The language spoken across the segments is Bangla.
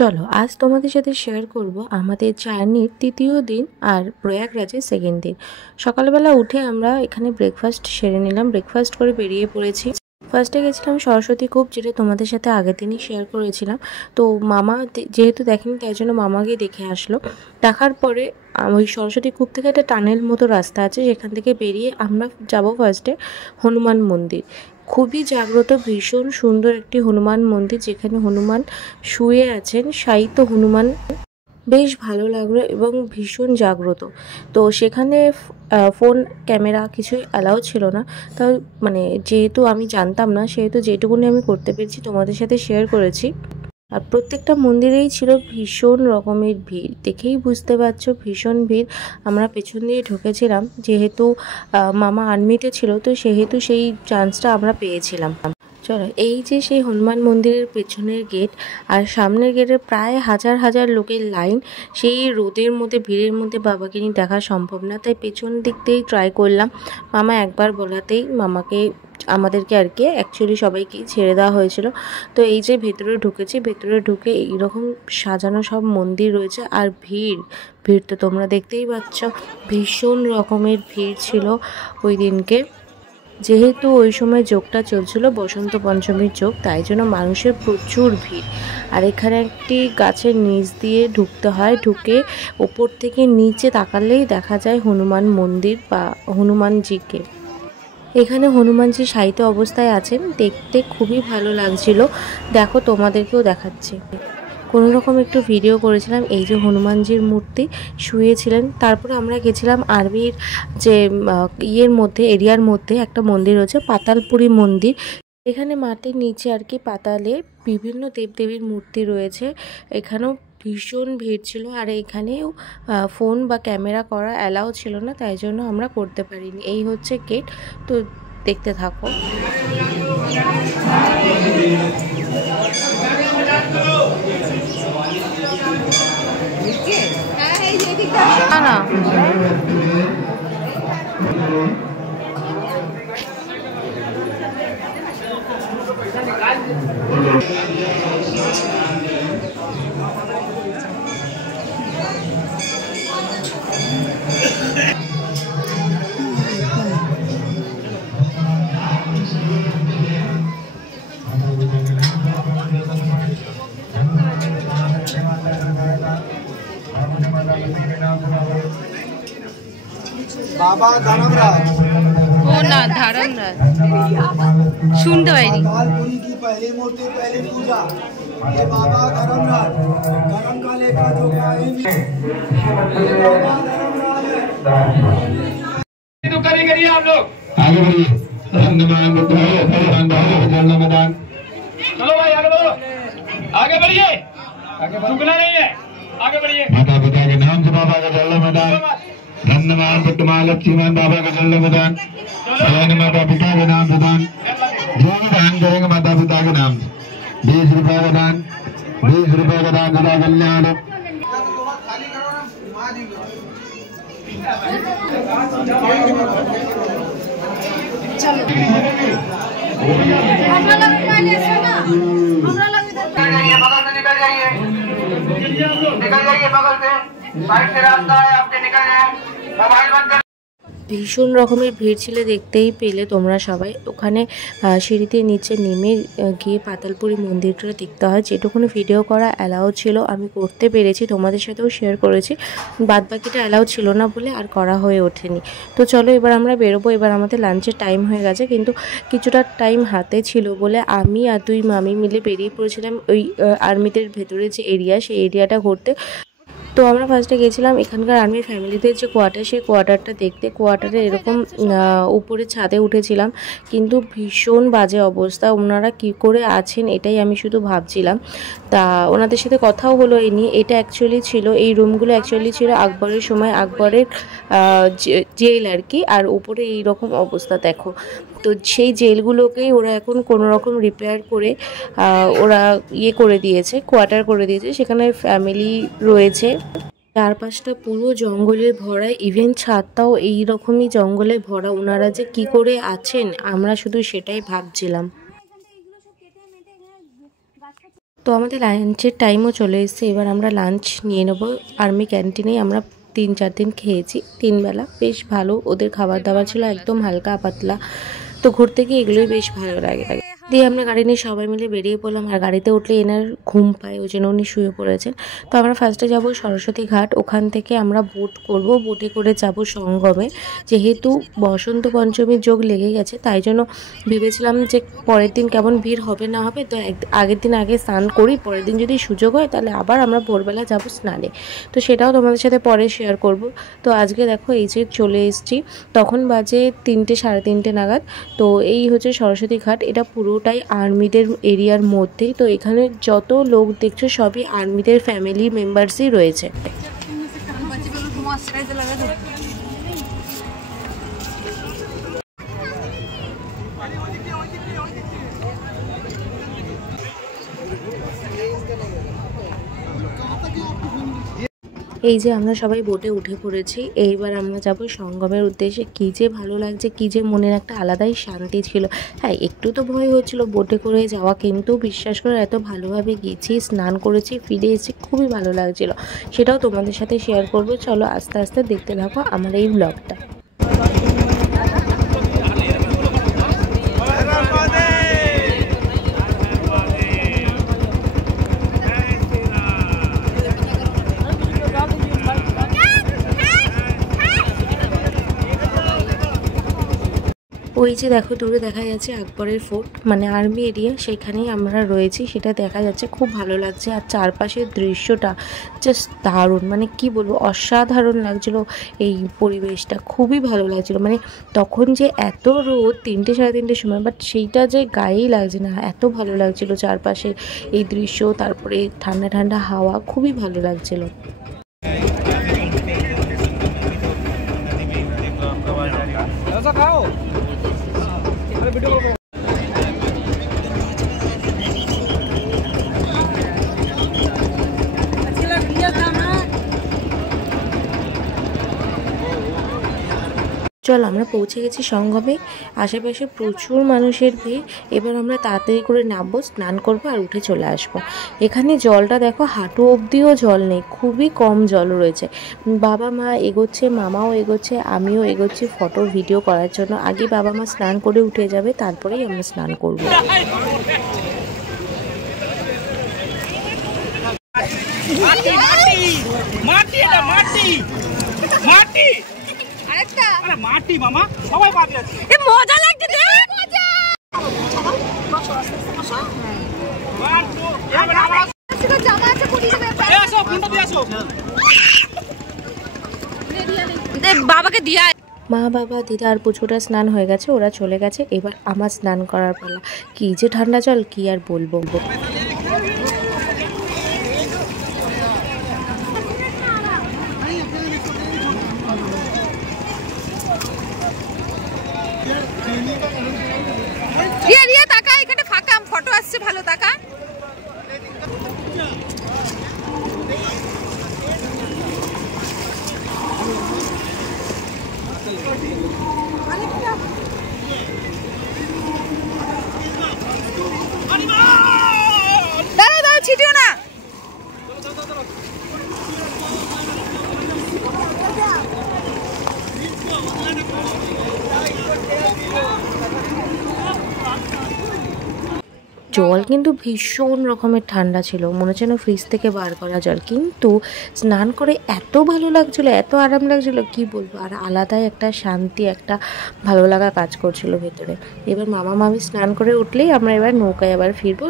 চলো আজ তোমাদের সাথে শেয়ার করব আমাদের জার্নির তৃতীয় দিন আর প্রয়াগরাজের সেকেন্ড দিন। সকালবেলা উঠে আমরা এখানে ব্রেকফাস্ট সেরে নিলাম, ব্রেকফাস্ট করে বেরিয়ে পড়েছি। ফার্স্টে গেছিলাম সরস্বতী কূপ, যেটা তোমাদের সাথে আগের দিনই শেয়ার করেছিলাম। তো মামা যেহেতু দেখেনি তাই জন্য মামাকে দেখে আসলো। দেখার পরে ওই সরস্বতী কূপ থেকে একটা টানেল মতো রাস্তা আছে, সেখান থেকে বেরিয়ে আমরা যাব ফার্স্টে হনুমান মন্দির। খুবই জাগ্রত, ভীষণ সুন্দর একটি হনুমান মন্দির, যেখানে হনুমান শুয়ে আছেন, শায়িত হনুমান। বেশ ভালো লাগলো এবং ভীষণ জাগ্রত। তো সেখানে ফোন ক্যামেরা কিছুই অ্যালাউ ছিল না। তাও মানে যেহেতু আমি জানতাম না, সেহেতু যেটুকুনি আমি করতে পেরেছি তোমাদের সাথে শেয়ার করেছি। আর প্রত্যেকটা মন্দিরেই ছিল ভীষণ রকমের ভিড়, দেখেই বুঝতে পারছো ভীষণ ভিড়। আমরা পেছন দিয়ে ঢুকেছিলাম, যেহেতু মামা আর্মিতে ছিল, তো সেহেতু সেই চান্সটা আমরা পেয়েছিলাম। চলো, এই যে সেই হনুমান মন্দিরের পেছনের গেট, আর সামনের গেটে প্রায় হাজার হাজার লোকের লাইন। সেই রোদের মধ্যে, ভিড়ের মধ্যে বাবাকে নিয়ে দেখা সম্ভব না, তাই পেছন দিক দিয়েই ট্রাই করলাম। মামা একবার বলাতেই আমাদেরকে আর কি অ্যাকচুয়ালি সবাইকে ছেড়ে দেওয়া হয়েছিল। তো এই যে ভেতরে ঢুকেছি, ভেতরে ঢুকে এইরকম সাজানো সব মন্দির রয়েছে। আর ভিড় ভিড় তো তোমরা দেখতেই পাচ্ছ, ভীষণ রকমের ভিড় ছিল ওই দিনকে। যেহেতু ওই সময় যোগটা চলছিল, বসন্ত পঞ্চমীর যোগ, তাই জন্য মানুষের প্রচুর ভিড়। আর এখানে একটি গাছের নিচ দিয়ে ঢুকতে হয়, ঢুকে ওপর থেকে নিচে তাকালেই দেখা যায় হনুমান মন্দির বা হনুমানজিকে। এখানে হনুমানজি শায়িত অবস্থায় আছেন, দেখতে খুবই ভালো লাগছিল। দেখো, তোমাদেরকেও দেখাচ্ছি। কোনো রকম একটু ভিডিও করেছিলাম। এই যে হনুমানজির মূর্তি শুয়েছিলেন। তারপরে আমরা গেছিলাম আর্মির যে এরিয়ার মধ্যে একটা মন্দির রয়েছে, পাতালপুরি মন্দির। এখানে মাটির নিচে আর কি পাতালে বিভিন্ন দেবদেবীর মূর্তি রয়েছে। এখানেও ভীষণ ভিড় ছিল, আর এখানেও ফোন বা ক্যামেরা করা অ্যালাউ ছিল না, তাই জন্য আমরা করতে পারিনি। এই হচ্ছে গেট, তো দেখতে থাকো। না बाबा धर्मराज, ও না, ধর্মরাজ শুনতে পাইনি। कालपुरी की पहली मूर्ति, पहली पूजा, ये बाबा धर्मराज, धर्म का लेखा जो ये बाबा धर्मराज है। तो करिए आप लोग आगे बढ़िए। चलो भाई आगे बढ़ो, आगे बढ़िए, झुकना नहीं है, आगे बढ़िए। माता पिता के नाम से बाबा का जल मैदान, धन्यवाद पुटमा लक्ष्मीमान बाबा का जल मैदान, माता पिता के नाम से दान, जो भी दान करेंगे माता पिता के नाम से 20 रुपए का दान, 20 रुपए का दान सदा कल्याण। निकल जाइए बगल से, साइड से रास्ता है, आपके निकल जाए, मोबाइल बंद कर। ভীষণ রকমের ভিড় ছিল, দেখতেই পেলে তোমরা সবাই। ওখানে সিঁড়িতে নিচে নেমে গিয়ে পাতালপুরি মন্দিরটা দেখতে হয়। যেটুকুনি ভিডিও করা অ্যালাউ ছিল আমি করতে পেরেছি, তোমাদের সাথেও শেয়ার করেছি। বাদবাকিটা অ্যালাউ ছিল না বলে আর করা হয়ে ওঠেনি। তো চলো এবার আমরা বেরোবো। এবার আমাদের লাঞ্চের টাইম হয়ে গেছে, কিন্তু কিছুটা টাইম হাতে ছিল বলে আমি আর দুই মামি মিলে বেরিয়ে পড়েছিলাম ওই আর্মিদের ভেতরে যে এরিয়া, সেই এরিয়াটা ঘুরতে। তো আমরা ফার্স্টে গেছিলাম এখানকার আর্মি ফ্যামিলিদের যে কোয়ার্টার, সেই কোয়ার্টারটা দেখতে। কোয়ার্টারে এরকম উপরে ছাদে উঠেছিলাম, কিন্তু ভীষণ বাজে অবস্থা। ওনারা কি করে আছেন এটাই আমি শুধু ভাবছিলাম। তা ওনাদের সাথে কথাও হলো এই নিয়ে। এটা অ্যাকচুয়ালি ছিল, এই রুমগুলো অ্যাকচুয়ালি ছিল আকবরের সময়, আকবরের জেল আর কি। আর উপরে এইরকম অবস্থা দেখো। তো সেই জেলগুলোকেই ওরা এখন কোনো রকম রিপেয়ার করে ওরা করে দিয়েছে, কোয়ার্টার করে দিয়েছে। সেখানে ফ্যামিলি রয়েছে। চারপাশটা পুরো জঙ্গলে ভরা, ইভেন ছাদটাও এইরকমই জঙ্গলে ভরা। ওনারা যে কি করে আছেন আমরা শুধু সেটাই ভাবছিলাম। তো আমাদের লাঞ্চের টাইমও চলে এসেছে, এবার আমরা লাঞ্চ নিয়ে নেব। আর্মি ক্যান্টিনেই আমরা 3-4 দিন খেয়েছি, 3 বেলা। বেশ ভালো ওদের খাবার দাবার ছিল, একদম হালকা পাতলা। তো ঘুরতে গিয়ে এগুলোই বেশ ভালো লাগে। দিয়ে আমরা গাড়ি নিয়ে সবাই মিলে বেরিয়ে পড়লাম। আর গাড়িতে উঠলে এনার ঘুম পায়, ওই জন্য উনি শুয়ে পড়েছেন। তো আমরা ফার্স্টে যাব সরস্বতী ঘাট, ওখান থেকে আমরা বোট করব, বোটে করে যাব সঙ্গমে। যেহেতু বসন্ত পঞ্চমীর যোগ লেগে গেছে, তাই জন্য ভেবেছিলাম যে পরের দিন কেমন ভিড় হবে না হবে, তো আগের দিন আগে স্নান করি, পরের দিন যদি সুযোগ হয় তাহলে আবার আমরা ভোরবেলা যাব স্নানে। তো সেটাও তোমাদের সাথে পরে শেয়ার করব। তো আজকে দেখো এই যে চলে এসেছি, তখন বাজে 3টে 3:30 নাগাদ। তো এই হচ্ছে সরস্বতী ঘাট, এটা পুরোটাই আর্মিদের এরিয়ার মধ্যেই। তো এখানে যত লোক দেখছো সবই আর্মিদের ফ্যামিলি মেম্বার্সই রয়েছে। এই যে আমরা সবাই বোটে উঠে পড়েছি, এইবার আমরা যাব সঙ্গমের উদ্দেশ্যে। কী যে ভালো লাগছে, কী যে মনের একটা আলাদাই শান্তি ছিল। হ্যাঁ, একটু তো ভয় হচ্ছিল বোটে করে যাওয়া, কিন্তু বিশ্বাস করে এত ভালোভাবে গেছি, স্নান করেছি, ফিরে এসেছি, খুবই ভালো লাগছিল। সেটাও তোমাদের সাথে শেয়ার করবো। চলো আস্তে আস্তে দেখতে থাকো আমার এই ব্লগটা। ওই যে দেখো দূরে দেখা যাচ্ছে আকবরের ফোর্ট, মানে আর্মি এরিয়া, সেখানেই আমরা রয়েছি, সেটা দেখা যাচ্ছে, খুব ভালো লাগছে। আর চারপাশের দৃশ্যটা জাস্ট দারুণ, মানে কি বলবো, অসাধারণ লাগছিল। এই পরিবেশটা খুবই ভালো লাগছিল। মানে তখন যে এত রোদ 3টে 3:30 সময়, বাট সেইটা যে গায়েই লাগছে না, এত ভালো লাগছিল চারপাশে এই দৃশ্য, তারপরে ঠান্ডা ঠান্ডা হাওয়া, খুবই ভালো লাগছিল। চলো আমরা পৌঁছে গেছি সঙ্গমে, আশেপাশে প্রচুর মানুষের ভিড়। এবার আমরা তাড়াতাড়ি করে নামবো, স্নান করবো আর উঠে চলে আসবো। এখানে জলটা দেখো হাঁটু অবধিও জল নেই, খুবই কম জল রয়েছে। বাবা মা এগোচ্ছে, মামাও এগোচ্ছে, আমিও এগোচ্ছি ফটো ভিডিও করার জন্য। আগে বাবা মা স্নান করে উঠে যাবে, তারপরেই আমরা স্নান করবো। মাটি মামা সবাই পাবে আছে, এ মজা লাগছে দেখ মজা। জামা আছে পরি দেবে, এসো ফোনটা দিয়ে আসো, দে বাবাকে দিয়া। মা বাবা দিদা আর পুচুটা স্নান হয়ে গেছে, ওরা চলে গেছে। এবার আমার স্নান করার পালা। কি যে ঠান্ডা জল, কি আর বলবো। রিয়া তাকা, এখানে ফাঁকা ফটো আসছে, ভালো তাকা। দাঁড়া দাঁড়া, ছিটিও না। জল কিন্তু ভীষণ রকমের ঠান্ডা ছিল, মনে হচ্ছে না ফ্রিজ থেকে বার করা জল। কিন্তু স্নান করে এত ভালো লাগছিলো, এত আরাম লাগছিলো, কি বলবো। আর আলাদাই একটা শান্তি, একটা ভালো লাগা কাজ করছিল ভেতরে। এবার মামা মামি স্নান করে উঠলেই আমরা এবার নৌকায় আবার ফিরবো।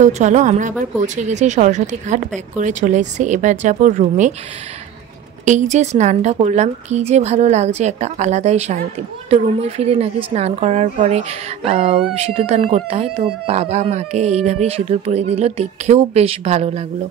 তো চলো আমরা আবার পৌঁছে গেছি সরস্বতী ঘাট, ব্যাক করে চলে এসেছি। এবার যাব রুমে। এই যে স্নানটা করলাম কি যে ভালো লাগছে, একটা আলাদাই শান্তি। তো রুমে ফিরে নাকি স্নান করার পরে সিঁদুরদান করতে হয়, তো বাবা মাকে এইভাবেই সিঁদুর পরিয়ে দিল, দেখেও বেশ ভালো লাগলো।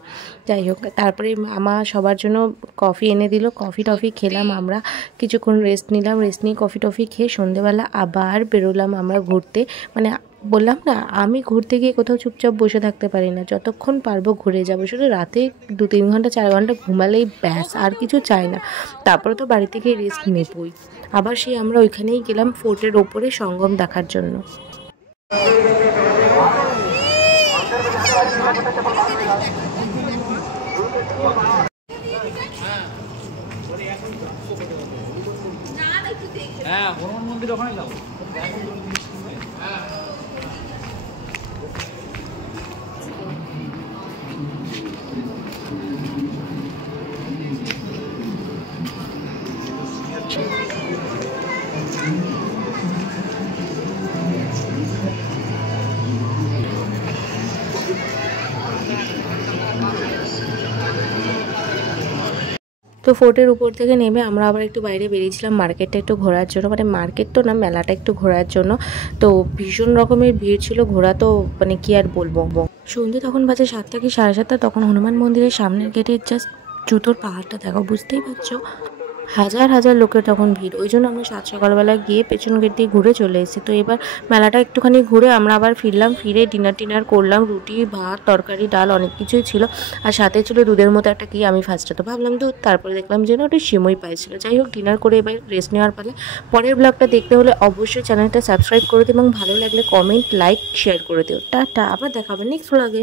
যাই হোক, তারপরে মা সবার জন্য কফি এনে দিল, কফি টফি খেলাম, আমরা কিছুক্ষণ রেস্ট নিলাম, রেস্ট নিয়ে কফি টফি খেয়ে সন্ধেবেলা আবার বেরোলাম আমরা ঘুরতে। মানে বললাম না, আমি ঘুরতে গিয়ে কোথাও চুপচাপ বসে থাকতে পারি না, যতক্ষণ পারবো ঘুরে যাবো, শুধু রাতে 2-3 ঘন্টা 4 ঘন্টা ঘুমালেই ব্যাস, আর কিছু চাই না। তারপরে তো বাড়ি থেকে রেস্ট নেবই। আবার সেই আমরা ওইখানেই গেলাম ফোর্টের ওপরে সঙ্গম দেখার জন্য। হ্যাঁ, হনুমান মন্দির ওখানে যাও। তো ফোর্টের উপর থেকে নেমে আমরা আবার একটু বাইরে বেরিয়েছিলাম মার্কেটটা একটু ঘোরার জন্য, মানে মার্কেট তো না, মেলাটা একটু ঘোরার জন্য। তো ভীষণ রকমের ভিড় ছিল, ঘোরা তো মানে কি আর বলবো। সন্ধ্যে তখন বাজে 7টা কি 7:30, তখন হনুমান মন্দিরের সামনের গেটে জাস্ট জুতোর পাহাড়টা দেখো, বুঝতেই পারছো হাজার হাজার লোকের তখন ভিড়। ওই জন্য আমরা সকালবেলা গিয়ে পেছন গেট দিয়ে ঘুরে চলে এসেছি। তো এবার মেলাটা একটুখানি ঘুরে আমরা আবার ফিরলাম, ফিরে ডিনার করলাম, রুটি ভাত তরকারি ডাল অনেক কিছুই ছিল, আর সাথে ছিল দুধের মতো একটা কি, আমি ফার্স্টে তো ভাবলাম দুধ, তারপরে দেখলাম যে না ওটা সিমই পাইছিল। যাই হোক, ডিনার করে এবার রেস্ট নেওয়ার পালে। পরের ব্লগটা দেখতে হলে অবশ্যই চ্যানেলটা সাবস্ক্রাইব করে দিও এবং ভালো লাগলে কমেন্ট লাইক শেয়ার করে দিও। টাটা, আবার দেখা হবে নেক্সট ব্লগে।